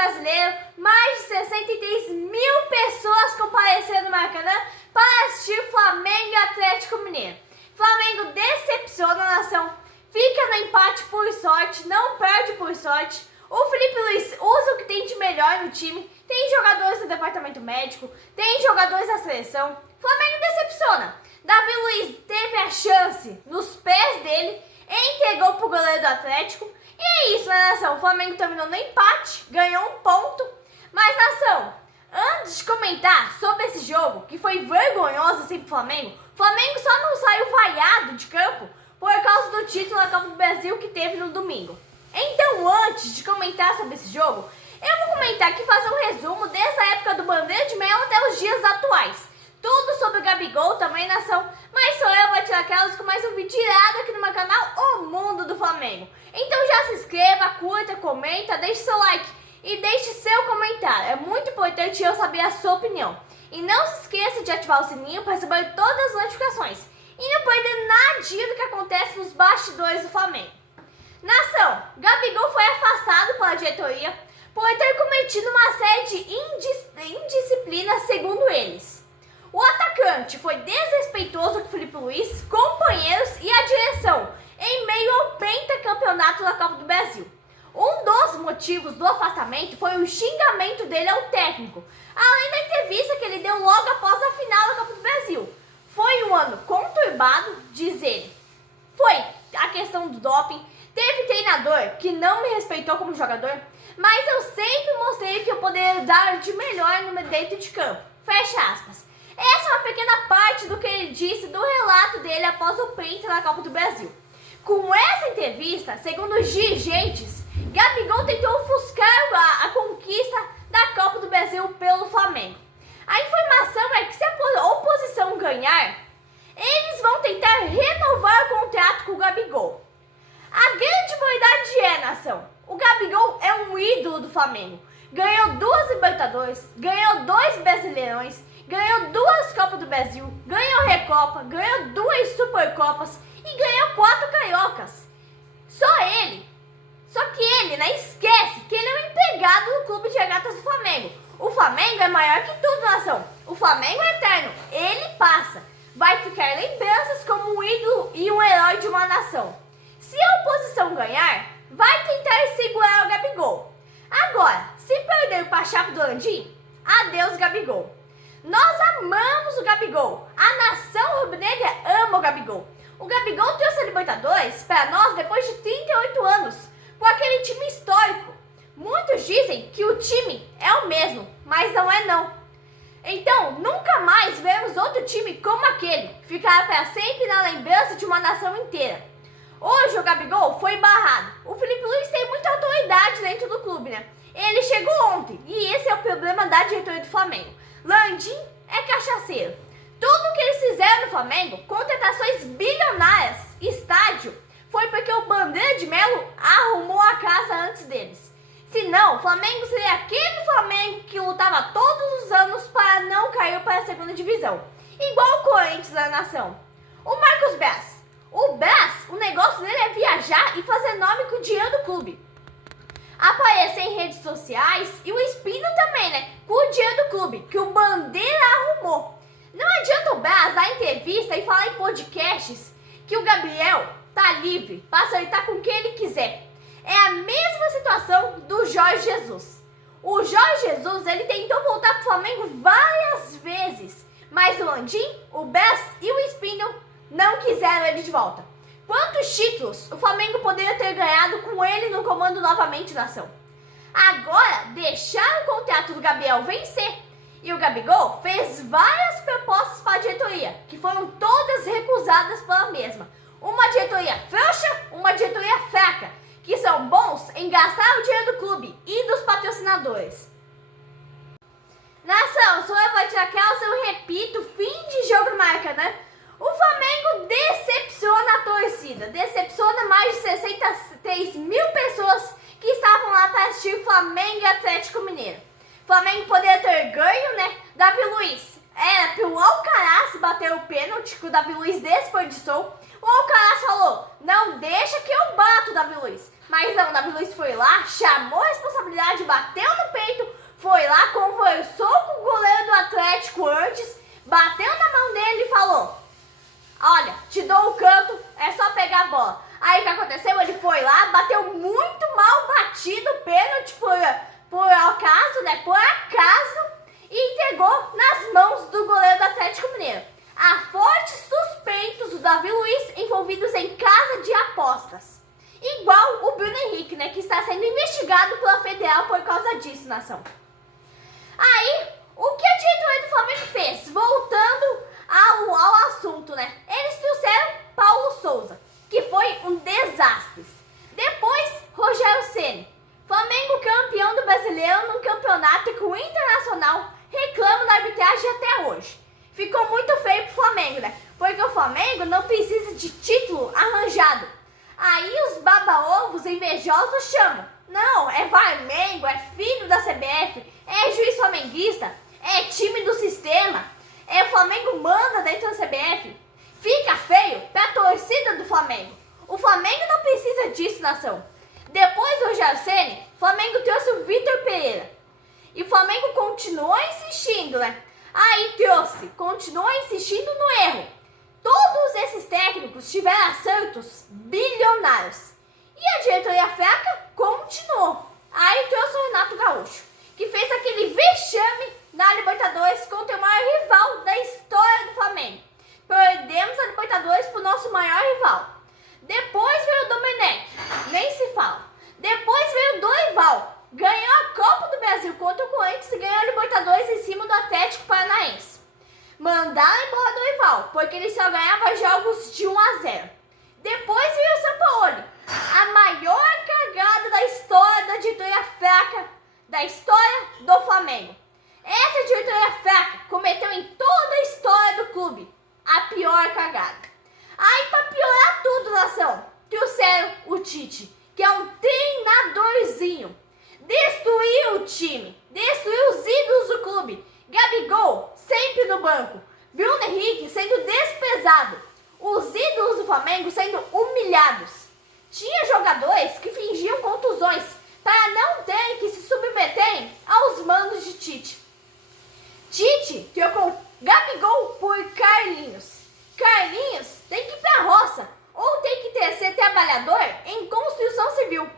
Brasileiro, mais de 63 mil pessoas compareceram no Maracanã para assistir Flamengo e Atlético Mineiro. Flamengo decepciona a nação, fica no empate por sorte, não perde por sorte. O Felipe Luiz usa o que tem de melhor no time, tem jogadores do departamento médico, tem jogadores da seleção. Flamengo decepciona. Davi Luiz teve a chance nos pés dele, entregou pro goleiro do Atlético. E é isso, né, nação? O Flamengo terminou no empate, ganhou um ponto. Mas, nação, antes de comentar sobre esse jogo, que foi vergonhoso assim pro Flamengo, o Flamengo só não saiu vaiado de campo por causa do título da Copa do Brasil que teve no domingo. Então, antes de comentar sobre esse jogo, eu vou comentar aqui, fazer um resumo desde a época do Bandeira de Melo até os dias atuais. Tudo sobre o Gabigol também, nação, mas sou eu, Vatina Carlos, com mais um vídeo tirado aqui no meu canal, O Mundo do Flamengo. Então já se inscreva, curta, comenta, deixe seu like e deixe seu comentário. É muito importante eu saber a sua opinião. E não se esqueça de ativar o sininho para receber todas as notificações e não perder nadinha do que acontece nos bastidores do Flamengo. Nação, Gabigol foi afastado pela diretoria por ter cometido uma série de indisciplinas, segundo eles. O atacante foi desrespeitoso com Felipe Luiz, companheiros e a direção, em meio ao pentacampeonato da Copa do Brasil. Um dos motivos do afastamento foi o xingamento dele ao técnico, além da entrevista que ele deu logo após a final da Copa do Brasil. Foi um ano conturbado, diz ele. Foi a questão do doping, teve treinador que não me respeitou como jogador, mas eu sempre mostrei que eu poderia dar de melhor no meu dentro de campo. Fecha aspas. Essa é uma pequena parte do que ele disse do relato dele após o penta na Copa do Brasil. Com essa entrevista, segundo os dirigentes, Gabigol tentou ofuscar a conquista da Copa do Brasil pelo Flamengo. A informação é que se a oposição ganhar, eles vão tentar renovar o contrato com o Gabigol. A grande verdade é, nação, o Gabigol é um ídolo do Flamengo. Ganhou 2 Libertadores, ganhou 2 Brasileirões, ganhou 2 Copas do Brasil, ganhou Recopa, ganhou 2 Supercopas e ganhou 4 Cariocas. Só que ele, né, esquece que ele é um empregado do Clube de Regatas do Flamengo. O Flamengo é maior que tudo, nação. O Flamengo é eterno, ele passa. Vai ficar lembranças como um ídolo e um herói de uma nação. Se a oposição ganhar, vai tentar segurar o Gabigol. Agora, se perder para a chapa do Landim, adeus Gabigol. Nós amamos o Gabigol. A nação rubro-negra ama o Gabigol. O Gabigol trouxe a Libertadores para nós depois de 38 anos, com aquele time histórico. Muitos dizem que o time é o mesmo, mas não é não. Então, nunca mais veremos outro time como aquele, ficará para sempre na lembrança de uma nação inteira. Hoje o Gabigol foi barrado. O Felipe Luiz tem muita autoridade dentro do clube, né? Ele chegou ontem e esse é o problema da diretoria do Flamengo. Landim é cachaceiro. Tudo que eles fizeram no Flamengo, contratações bilionárias, estádio, foi porque o Bandeira de Melo arrumou a casa antes deles. Se não, o Flamengo seria aquele Flamengo que lutava todos os anos para não cair para a segunda divisão. Igual o Corinthians da nação. O Marcos Braz. O negócio dele é viajar e fazer nome com o dinheiro do clube. Aparecer em redes sociais e o Espino também, né? Com o dinheiro do clube, que o Bandeira arrumou. Não adianta o Braz dar entrevista e falar em podcasts que o Gabriel tá livre para acertar com quem ele quiser. É a mesma situação do Jorge Jesus. O Jorge Jesus, ele tentou voltar pro Flamengo várias vezes, mas o Landim, o Braz e o Espino não quiseram ele de volta. Quantos títulos o Flamengo poderia ter ganhado com ele no comando novamente da nação? Agora, deixar o contrato do Gabriel vencer. E o Gabigol fez várias propostas para a diretoria, que foram todas recusadas pela mesma. Uma diretoria frouxa, uma diretoria fraca, que são bons em gastar o dinheiro do clube e dos patrocinadores. Nação, sou a Vatina Carlos, eu repito, fim de jogo no Maracanã. O Flamengo decepciona a torcida, decepciona mais de 63 mil pessoas que estavam lá para assistir Flamengo e Atlético Mineiro. Flamengo poderia ter ganho, né? Davi Luiz era pro Alcaraz bater o pênalti que o Davi Luiz desperdiçou. O Alcaraz falou, não deixa que eu bato o Davi Luiz. Mas não, o Davi Luiz foi lá, chamou a responsabilidade, bateu no foi lá, conversou com o goleiro do Atlético antes, bateu na mão dele e falou: olha, te dou o canto, é só pegar a bola. Aí o que aconteceu? Ele foi lá, bateu muito mal batido, pênalti por acaso, né? Por acaso, e entregou nas mãos do goleiro do Atlético Mineiro. Há fortes suspeitos do Davi Luiz envolvidos em casa de apostas. Igual o Bruno Henrique, né? Que está sendo investigado pela Federal por causa disso, nação. Aí, o que a diretoria do Flamengo fez? Voltando ao assunto, né? Eles trouxeram Paulo Souza, que foi um desastre. Depois, Rogério Ceni. Flamengo campeão do Brasileiro num campeonato que o Internacional reclama da arbitragem até hoje. Ficou muito feio pro Flamengo, né? Porque o Flamengo não precisa de título arranjado. Aí os baba-ovos invejosos chamam. Não, é Flamengo, é filho da CBF, é juiz flamenguista, é time do sistema, é o Flamengo manda dentro da CBF. Fica feio pra torcida do Flamengo. O Flamengo não precisa disso, nação. Depois do Rogério Ceni, o Flamengo trouxe o Vitor Pereira. E o Flamengo continuou insistindo, né? Aí continuou insistindo no erro. Todos esses técnicos tiveram acertos bilionários. E a diretoria fraca continuou. Aí trouxe o Renato Gaúcho, que fez aquele vexame na Libertadores contra o maior rival da história do Flamengo. Perdemos a Libertadores pro nosso maior rival. Depois veio o Domenech, nem se fala. Depois veio o Dorival, ganhou a Copa do Brasil contra o Corinthians e ganhou a Libertadores em cima do Atlético Paranaense. Mandaram embora o Dorival, porque ele só ganhava jogos de 1-0. Depois veio o Sampaoli, a maior cagada da história da diretoria fraca da história do Flamengo. Essa diretoria fraca cometeu em toda a história do clube a pior cagada. Aí, pra piorar tudo, nação, trouxeram o Tite, que é um treinadorzinho. Destruiu o time, destruiu os ídolos do clube. Gabigol sempre no banco, Bruno Henrique sendo desprezado, os ídolos do Flamengo sendo humilhados. Tinha jogadores que fingiam contusões para não terem que se submeterem aos mandos de Tite. Tite trocou Gabigol por Carlinhos. Carlinhos tem que ir pra roça ou tem que ser trabalhador em construção civil.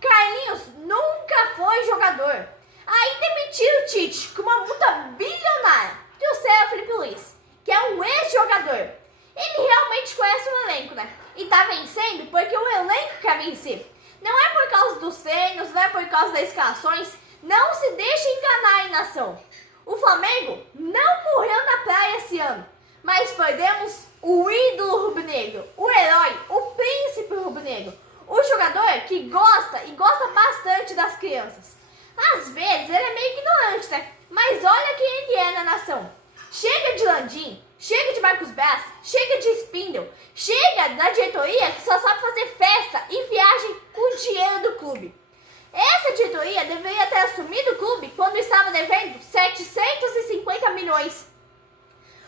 Carlinhos nunca foi jogador. Aí demitiram o Tite com uma multa bilionária. Trouxeram o Felipe Luiz, que é um ex-jogador. Ele realmente conhece o elenco, né? E tá vencendo porque o elenco quer vencer. Não é por causa dos treinos, não é por causa das escalações. Não se deixe enganar aí, nação. O Flamengo não morreu na praia esse ano, mas perdemos o ídolo rubro-negro, o herói, o príncipe rubro-negro, o jogador que gosta e gosta bastante das crianças. Às vezes ele é meio ignorante, né? Mas olha quem ele é na nação. Chega de Landim, chega de Marcos Braz, chega de Spindle, chega da diretoria que só sabe fazer festa e viagem com o dinheiro do clube. Essa diretoria deveria ter assumido o clube quando estava devendo 750 milhões.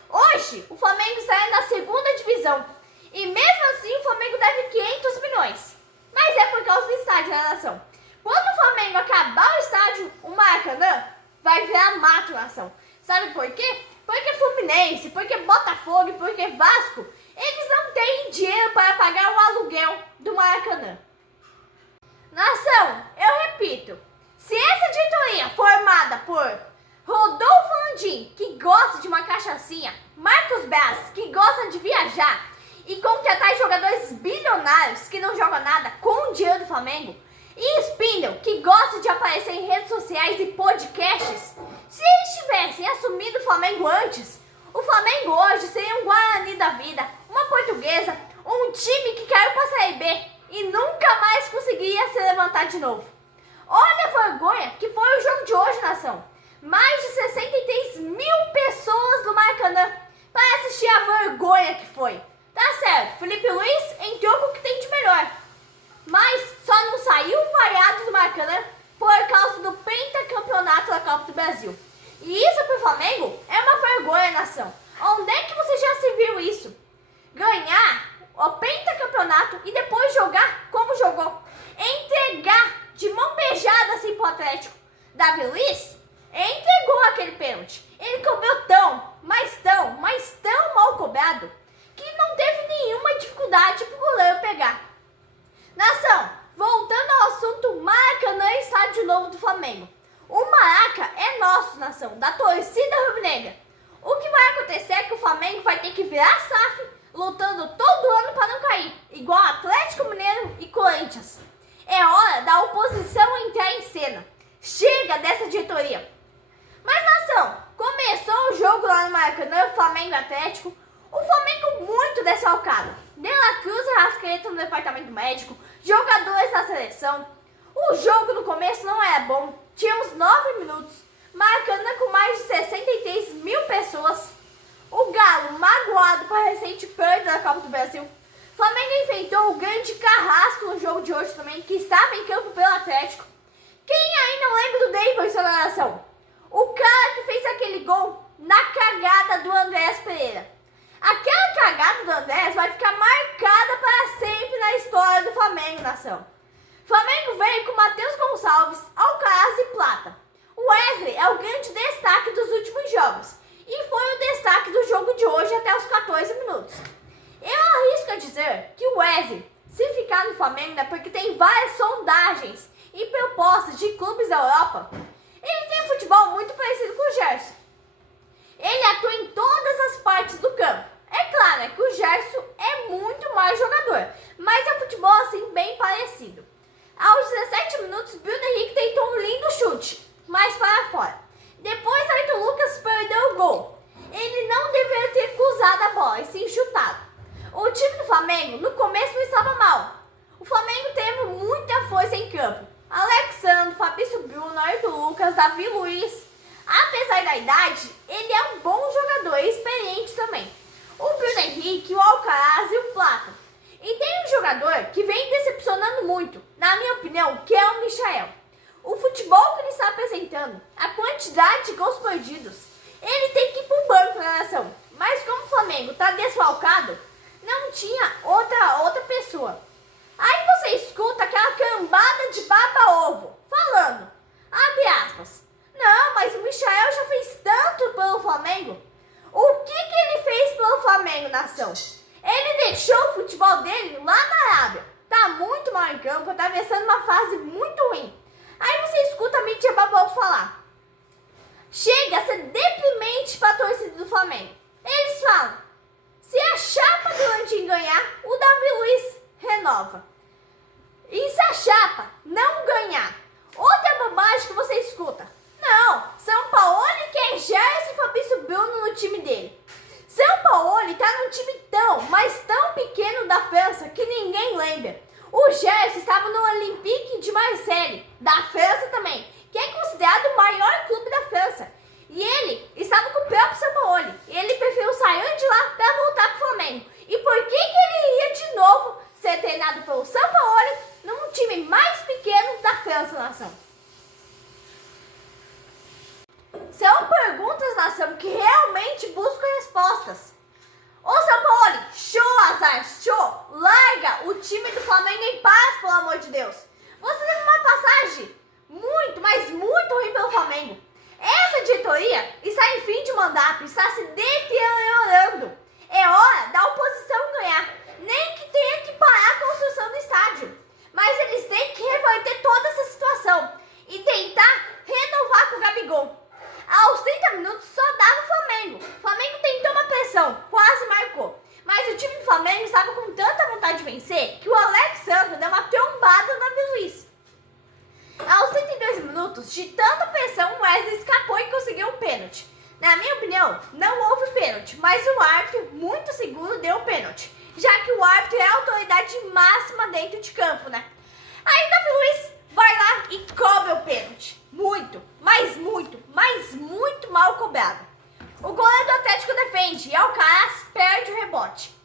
Hoje, o Flamengo está na segunda divisão. E mesmo assim, o Flamengo deve 500 milhões. Mas é por causa do estádio, né, nação? Quando o Flamengo acabar o estádio, o Maracanã vai virar mato, nação. Sabe por quê? Porque Fluminense, porque Botafogo, porque Vasco, eles não têm dinheiro para pagar o aluguel do Maracanã. Nação, eu repito, se essa diretoria formada por Rodolfo Landim, que gosta de uma cachaçinha, Marcos Braz, que gosta de viajar, e contratar jogadores bilionários que não jogam nada com o dinheiro do Flamengo, e Spindle, que gosta de aparecer em redes sociais e podcasts, se eles tivessem assumido o Flamengo antes, o Flamengo hoje seria um Guarani da vida, uma Portuguesa, um time que caiu para a Série B e nunca mais conseguiria se levantar de novo. Olha a vergonha que foi o jogo de hoje, nação. Mais de 63 mil pessoas no Maracanã para assistir a vergonha que foi. Tá certo, Felipe Luiz entrou com o que tem de melhor, mas só não saiu vaiado do Maracanã por causa do pentacampeonato da Copa do Brasil. E isso pro Flamengo é uma vergonha, nação. Onde é que você já se viu isso? Ganhar o pentacampeonato e depois jogar como jogou. Entregar de mão beijada assim pro Atlético. Davi Luiz, pegar. Nação, voltando ao assunto Maracanã e Estádio Novo do Flamengo. O Maraca é nosso, nação, da torcida rubro-negra. O que vai acontecer é que o Flamengo vai ter que virar SAF lutando todo ano para não cair, igual Atlético Mineiro e Corinthians. É hora da oposição entrar em cena. Chega dessa diretoria. Mas, nação, começou o jogo lá no Maracanã, Flamengo e Atlético. O Flamengo muito desfalcado. De La Cruz e Arrascaeta no departamento médico, jogadores da seleção. O jogo no começo não era bom. Tínhamos 9 minutos. Maracanã com mais de 63 mil pessoas. O Galo magoado com a recente perda da Copa do Brasil. Flamengo enfrentou o grande Carrasco no jogo de hoje também, que estava em campo pelo Atlético. Quem aí não lembra do Davidson na nação? O cara que fez aquele gol na cagada do Andréas Pereira. Aquela cagada do Andréas vai ficar marcada para sempre na história do Flamengo, nação. Flamengo veio com Matheus Gonçalves, Alcaraz e Plata. O Wesley é o grande destaque dos últimos jogos e foi o destaque do jogo de hoje até os 14 minutos. Eu arrisco a dizer que o Wesley, se ficar no Flamengo, é porque tem várias sondagens e propostas de clubes da Europa. Ele tem um futebol muito parecido com o Gerson. Ele atua em todas as partes do campo. É claro que o Gerson é muito mais jogador, mas é um futebol assim bem parecido. Aos 17 minutos, Bruno Henrique tentou um lindo chute, mas para fora. Depois, Arthur Lucas perdeu o gol. Ele não deveria ter cruzado a bola e sim chutado. O time do Flamengo no começo não estava mal. O Flamengo teve muita força em campo. Alexandre, Fabrício Bruno, Arthur Lucas, Davi Luiz. Apesar da idade, ele é um bom jogador e experiente também. O Bruno Henrique, o Alcaraz e o Plata. E tem um jogador que vem decepcionando muito, na minha opinião, que é o Michael. O futebol que ele está apresentando, a quantidade de gols perdidos, ele tem que ir para o banco na nação. Mas como o Flamengo está desfalcado, não tinha outra pessoa. Aí você escuta aquela cambada de baba-ovo falando, abre aspas, não, mas o Michael já fez tanto pelo Flamengo. O que ele fez pelo Flamengo, nação? Ele deixou o futebol dele lá na Arábia. Tá muito mal em campo, tá atravessando uma fase muito ruim. Aí você escuta a mídia baba-ovo falar. Chega a ser deprimente para a torcida do Flamengo. Eles falam, se a chapa do Landim ganhar, o Davi Luiz renova. E se a chapa não ganhar, outra bobagem que você escuta. Não, São Paulo quer Gerson e Fabrício Bruno no time dele. São Paulo tá num time tão, mas tão pequeno da França que ninguém lembra. O Gerson estava no Olympique de Marseille, da França também, que é considerado o maior clube da França. E ele estava com o próprio São Paulo. E ele preferiu sair de lá para voltar para o Flamengo. E por que ele ia de novo ser treinado pelo São Paulo num time mais pequeno da França, nação? São perguntas, nação, que realmente buscam respostas. Ô São Paulo, show, azar, show! Larga o time do Flamengo em paz, pelo amor de Deus. Você teve uma passagem muito, mas muito ruim pelo Flamengo. Essa diretoria está em fim de mandato, está se deteriorando. É hora da oposição ganhar, nem que tenha que parar a construção do estádio. Mas eles têm que reverter toda essa situação e tentar renovar com o Gabigol. Aos 30 minutos só dava o Flamengo. O Flamengo tentou uma pressão, quase marcou. Mas o time do Flamengo estava com tanta vontade de vencer que o Alexandre deu uma trombada no Davi Luiz. Aos 32 minutos, de tanta pressão, o Wesley escapou e conseguiu um pênalti. Na minha opinião, não houve pênalti, mas o árbitro, muito seguro, deu o pênalti, já que o árbitro é a autoridade máxima dentro de campo, né? Aí o Davi Luiz vai lá e cobra o pênalti. Muito, mas muito mal cobrado. O goleiro do Atlético defende e Alcaraz perde o rebote.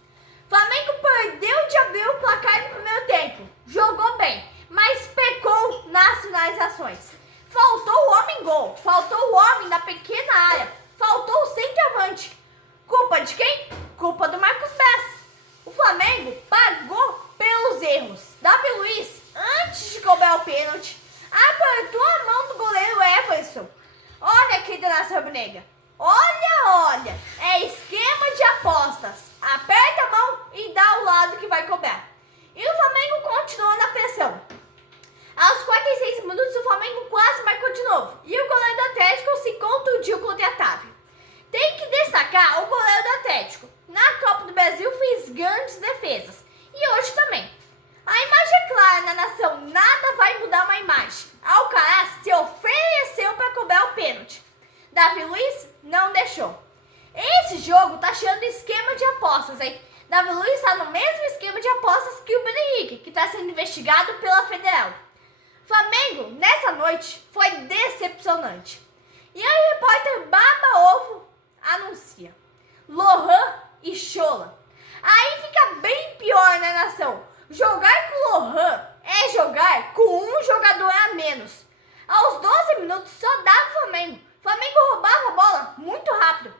Flamengo perdeu de abrir o placar no primeiro tempo. Jogou bem, mas pecou nas finalizações. Faltou o homem-gol, faltou o homem da pequena área, faltou o centroavante. Culpa de quem? Culpa do Marcos Braz. O Flamengo pagou pelos erros. Davi Luiz, antes de cobrar o pênalti, apertou a mão do goleiro Everson. Olha aqui da nossa rubro-negra. Olha, é esquema de apostas. Aperta a mão e dá o lado que vai cobrar. E apostas, hein? Davi Luiz está no mesmo esquema de apostas que o Bruno Henrique, que está sendo investigado pela Federal. Flamengo, nessa noite, foi decepcionante. E aí o repórter Baba Ovo anuncia Lohan e Chola. Aí fica bem pior, né, nação? Jogar com Lohan é jogar com um jogador a menos. Aos 12 minutos só dava o Flamengo. O Flamengo roubava a bola muito rápido.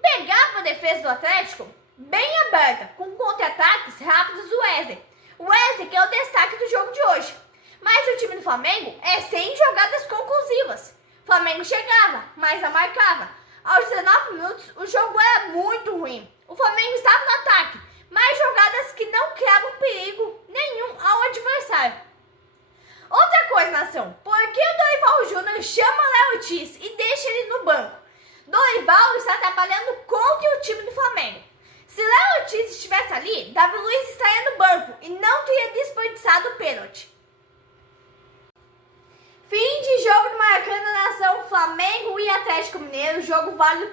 Pegava a defesa do Atlético bem aberta, com contra-ataques rápidos do Wesley. O Wesley que é o destaque do jogo de hoje. Mas o time do Flamengo é sem jogadas conclusivas. O Flamengo chegava, mas não marcava. Aos 19 minutos, o jogo era muito ruim. O Flamengo estava no ataque, mas jogadas que não criavam perigo nenhum ao adversário. Outra coisa, nação, por que o Dorival Júnior chama Léo Ortiz e deixa ele no banco? Dorival está trabalhando contra o time do Flamengo. Se Léo Ortiz estivesse ali, Davi Luiz estaria no banco e não teria desperdiçado o pênalti. Fim de jogo do Maracanã, nação, Flamengo e Atlético Mineiro, jogo válido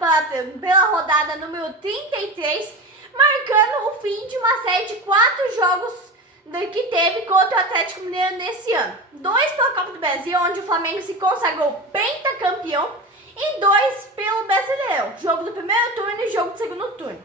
pela rodada número 33, marcando o fim de uma série de 4 jogos que teve contra o Atlético Mineiro nesse ano. 2 pela Copa do Brasil, onde o Flamengo se consagrou pentacampeão, e 2 pelo Brasileirão, jogo do primeiro turno e jogo do segundo turno.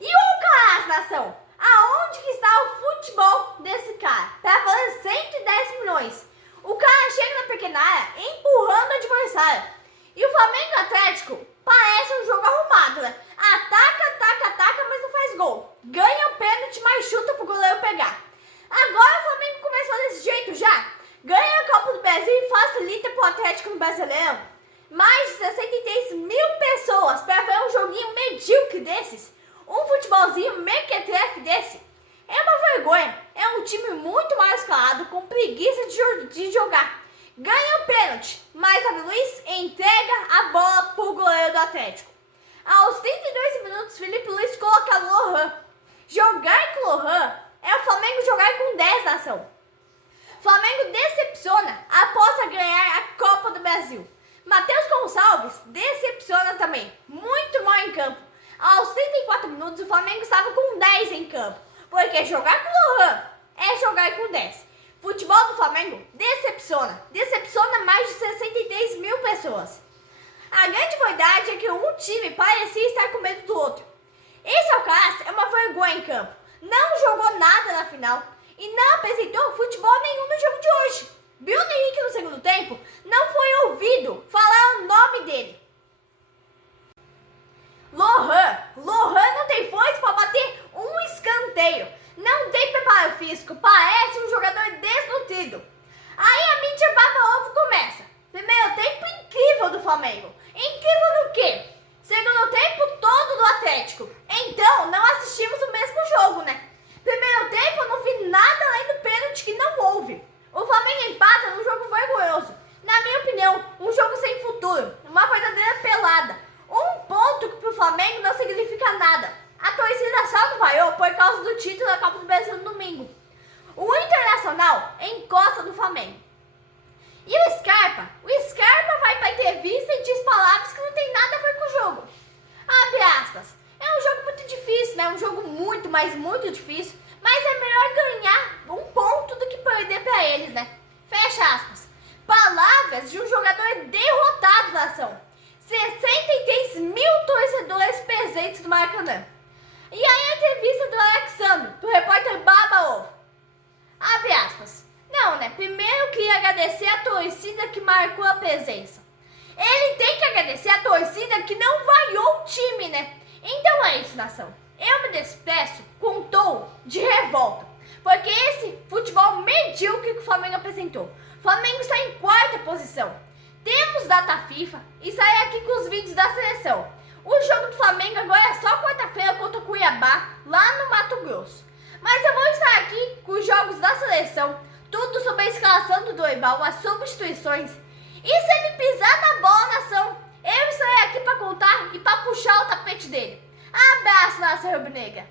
E o Alcaraz, nação, aonde que está o futebol desse cara? Para valer 110 milhões. O cara chega na pequena área empurrando o adversário. E o Flamengo e o Atlético parece um jogo arrumado, né? Ataca, mas não faz gol. Ganha o pênalti, mas chuta pro goleiro pegar. Agora o Flamengo começou desse jeito já. Ganha a Copa do Brasil e facilita pro Atlético no Brasileirão. Mais de 63 mil pessoas para ver um joguinho medíocre desses. Um futebolzinho mequetrefe desse. É uma vergonha. É um time muito mal escalado, com preguiça de jogar. Ganha o pênalti, mas Davi Luiz entrega a bola pro goleiro do Atlético. Aos 32 minutos, Felipe Luiz coloca Lohan. Jogar com Lohan é o Flamengo jogar com 10, nação. Flamengo decepciona após ganhar a Copa do Brasil. Matheus Gonçalves decepciona também, muito mal em campo. Aos 34 minutos, o Flamengo estava com 10 em campo, porque jogar com Lohan é jogar com 10. Futebol do Flamengo decepciona mais de 63 mil pessoas. A grande verdade é que um time parecia estar com medo do outro. Esse Alcaraz é uma vergonha em campo, não jogou nada na final e não apresentou futebol nenhum no jogo de hoje. Bruno Henrique no segundo tempo não foi ouvido falar o nome dele. Lohan não tem força para bater um escanteio. Não tem preparo físico, parece um jogador desnutrido. Aí a mídia baba ovo começa. Primeiro tempo incrível do Flamengo. Incrível no quê? Segundo tempo todo do Atlético. Então não assistimos o mesmo jogo, né? Primeiro tempo eu não vi nada além do pênalti que não houve. O Flamengo empata num jogo vergonhoso. Na minha opinião, um jogo sem futuro. Uma verdadeira pelada. Um ponto que pro Flamengo não significa nada. A torcida só não vaiou por causa do título da Copa do Brasil no domingo. O Internacional encosta no Flamengo. E o Scarpa? O Scarpa vai pra entrevista e diz palavras que não tem nada a ver com o jogo. Abre aspas. É um jogo muito difícil, né? Um jogo muito, mas muito difícil. Mas é melhor ganhar um ponto do que perder pra eles, né? Fecha aspas. Palavras de um jogador derrotado na ação. 63 mil torcedores presentes no Maracanã. E aí a entrevista do Alexandre, do repórter Baba Ovo. Abre aspas. Não, né? Primeiro eu queria agradecer a torcida que marcou a presença. Ele tem que agradecer a torcida que não vaiou o time, né? Então é isso, nação. Eu me despeço com um tom de revolta. Porque esse futebol medíocre que o Flamengo apresentou. O Flamengo está em 4ª posição. Temos data FIFA e sai aqui com os vídeos da seleção. O jogo do Flamengo agora é só quarta-feira contra o Cuiabá, lá no Mato Grosso. Mas eu vou estar aqui com os jogos da seleção, tudo sobre a escalação do Dorival, as substituições. E se ele pisar na bola, nação, eu estarei aqui para contar e para puxar o tapete dele. Abraço, nação rubro-negra!